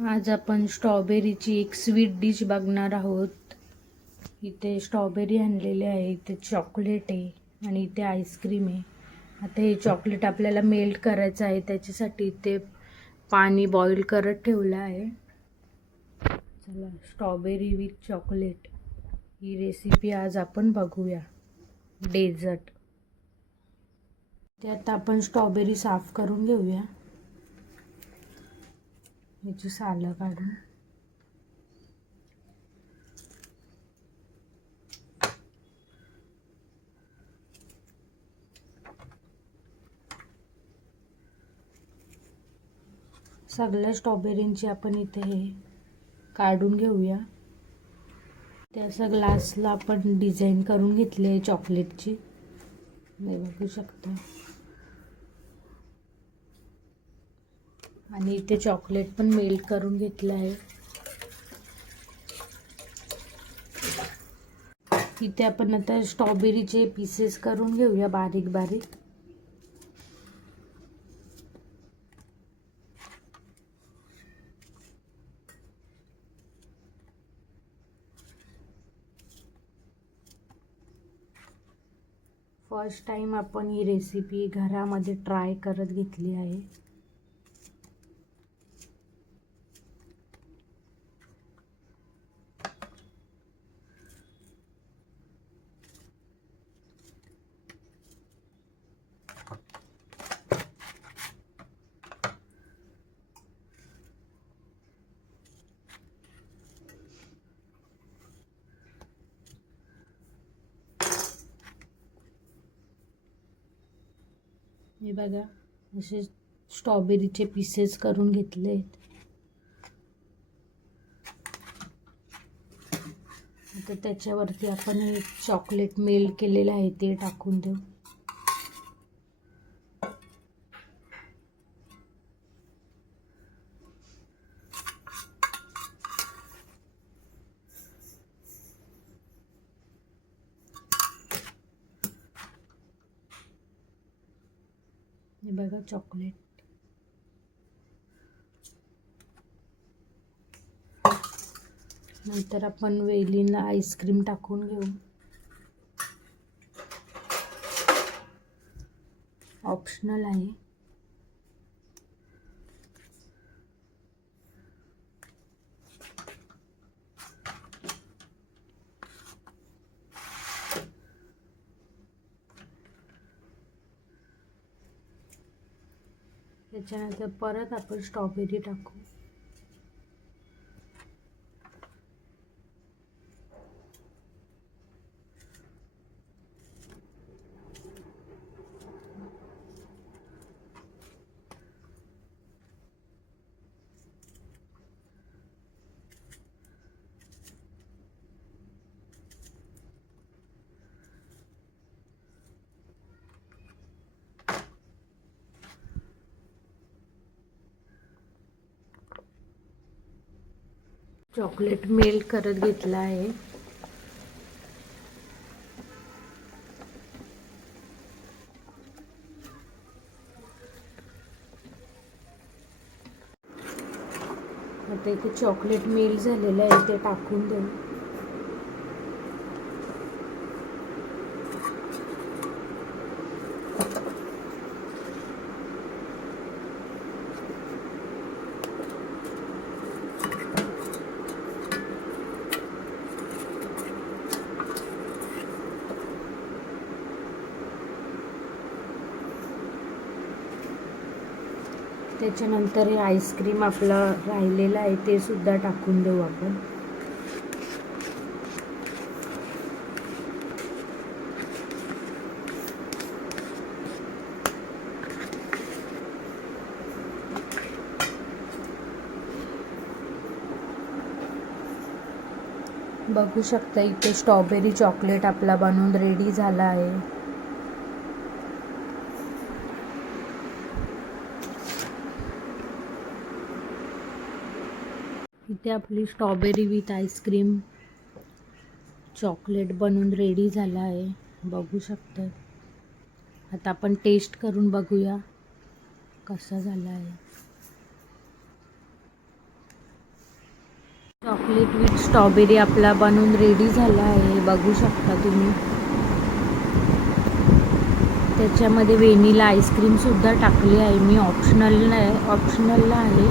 आज आपण स्ट्रॉबेरीची एक स्वीट डिश बघणार आहोत। इथे स्ट्रॉबेरी आणलेली आहे, इथे चॉकलेट आहे आणि इथे आईस्क्रीम आहे। आता हे चॉकलेट आपल्याला मेल्ट करायचं आहे, त्याच्यासाठी इथे पाणी बॉईल करत ठेवलं आहे। चला, strawberry with chocolate he recipe आज आपण बघूया। डेझर्ट। त्यात आपण स्ट्रॉबेरी साफ करून घेऊया, याची सालं काढून। सगळ्या स्ट्रॉबेरींची आपण इथे हे काढून घेऊया। त्याचा ग्लासला आपण डिझाईन करून घेतली आहे चॉकलेटची, हे बघू शकता। आणि इथे चॉकलेट पण मेल्ट करून घेतलं आहे। इथे आपण आता स्ट्रॉबेरीचे पीसेस करून घेऊया बारीक बारीक। फर्स्ट टाइम आपण ही रेसिपी घरामध्ये ट्राय करत घेतली आहे। हे बघा, असे स्ट्रॉबेरीचे पीसेस करून घेतले आहेत। आता त्याच्यावरती आपण हे चॉकलेट मेल्ट केलेलं आहे ते टाकून देऊ। हे बघा चॉकलेट। नंतर आपण वेलीला आईस्क्रीम टाकून घेऊ, ऑप्शनल आहे। त्याच्यानंतर परत आपण स्ट्रॉबेरी टाकू। चॉकलेट मेल्ट करत घेतला आहे। आता इथे चॉकलेट मेल्ट झालेलं आहे, ते टाकून देऊ। त्याच्यानंतर हे आईस्क्रीम आपलं राहिलेलं आहे ते सुद्धा टाकून देऊ आपण। बघू शकता, इथे स्ट्रॉबेरी चॉकलेट आपला बनवून रेडी झाला आहे। इथे आपली स्ट्रॉबेरी विथ आईस्क्रीम चॉकलेट बनवून रेडी झाला आहे, बघू शकता। आता आपण टेस्ट करून बघूया कसा झाला आहे। चॉकलेट विथ स्ट्रॉबेरी आपला बनवून रेडी झाला आहे, बघू शकता तुम्ही. त्याच्यामध्ये व्हॅनिला आईस्क्रीमसुद्धा टाकली आहे मी, ऑप्शनलला आहे.